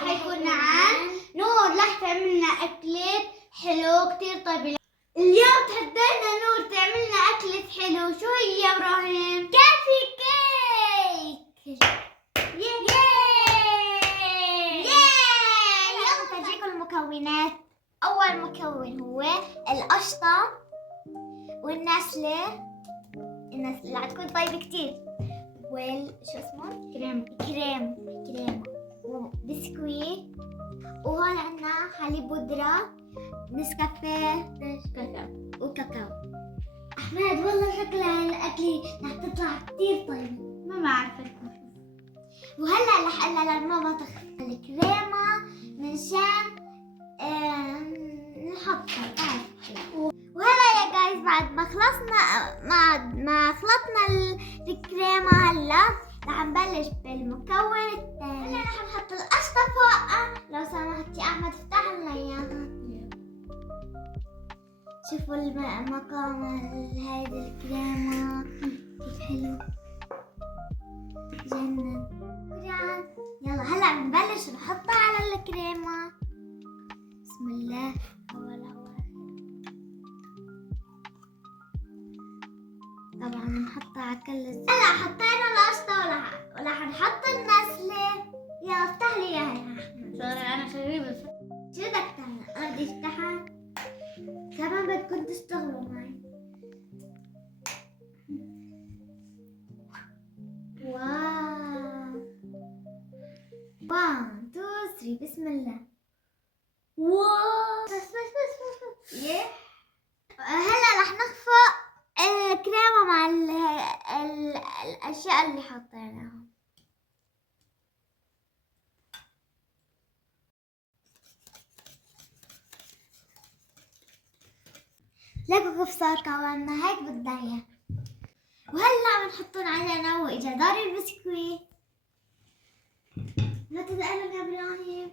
راح يكون عن نور. راح تعملنا أكلة حلو كتير طيب. اليوم تحدينا نور تعملنا أكلة حلو. شو هي يا إبراهيم؟ كافي كيك. اليوم تجيكم المكونات. أول مكون هو القشطة والنسلة اللي هتكون طيبة كتير، شو اسمه؟ كريم وبسكويت، وهون عنا حليب بودرة، نسكافيه وكاكاو. أحمد والله شكلها الأكلة رح تطلع كتير طيبة. ما بعرف. وهلا رح قلنا لماما تخفي الكريمة منشان نحطها. وهلا يا جايز بعد ما خلطنا الكريمة هلا رح نبلش بالمكون الثاني. هلا رح نحط القشطة فوقها. لو سمحت يا احمد افتح لنا اياها. شوفوا المقام هيدي الكريمة كيف حلو جنن. يلا هلا نبلش نحطها على الكريمة. بسم الله. طبعا نحطها على كل هلا حطينا القشطة وراح نحط النسلة. يلا افتح لي اياها يا احمد. انا شغيبة. شو بدك تعمل؟ انا بدي افتحها كمان بدكم تشتغلوا معي. واو 1 2 3 بسم الله. واو بس هلا رح نخفق الكريمة مع الأشياء اللي حطيناها. لكم كيف صار قوامنا هيك بدنا اياه. وهلا بنحطهم على نوع جدار البسكويت. لا تتقلب يا ابراهيم.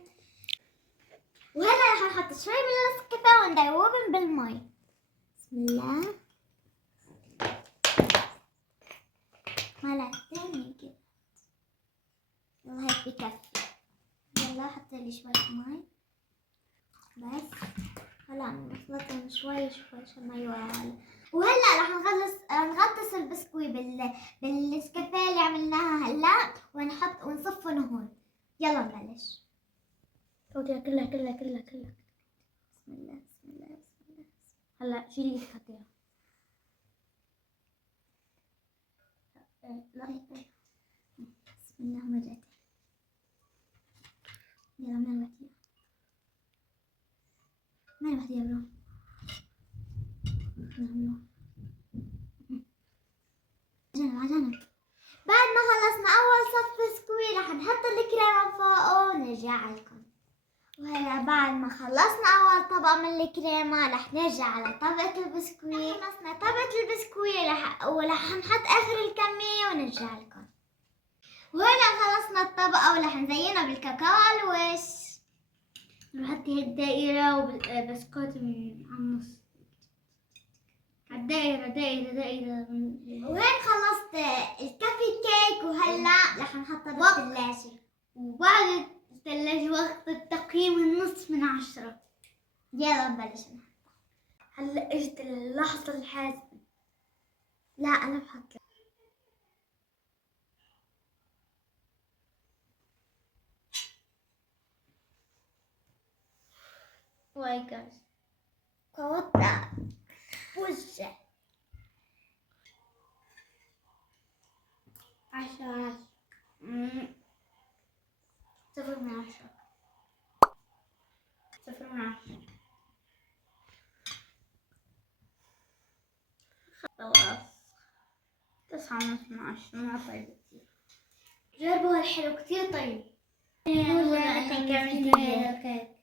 وهلا رح نحط شوي من النسكافيه وندوبهم بالمي. بسم الله. معلقة ثانية كده. يلا هيك بكفي. يلا حط لي شوي مي بس. هلا نخلطهم شوي عشان ما يوعوا. وهلا رح نغطس البسكوي بالنسكافيه اللي عملناها هلا ونصفهم هون. يلا نبلش. فوتيها كلها. بسم الله. هلا شيلي اللي تحطيها. لا بسم الله مرتين. يلا من الوحدة يا برو. جنب. بعد ما خلصنا أول صف بسكوي رح نحط الكريمة فوقه ونرجع لكم. وهلا بعد ما خلصنا أول طبقة من الكريمة رح نرجع على طبقة البسكوي. خلصنا طبقة البسكوي ورح نحط آخر الكمية ونرجع لكم. وهلا خلصنا الطبقة ورح نزينها بالكاكاو على الوش. نحط هي الدائرة وبسكوت من على النص. دائرة. وهيك خلصت الكافي كيك. وهلا رح نحطها بالثلاجة. وبعد الثلاجة وقت التقييم 0.5/10. يلا نبلش نحطها. هلا اجت اللحظة الحاسمة. لا أنا بحط لك. واي جايز قوطة وجه 10. 0/10. 0/10. خلاص 9/10. ما طيب كتير. جربوا هالحلو كتير طيب. والله كان جميل.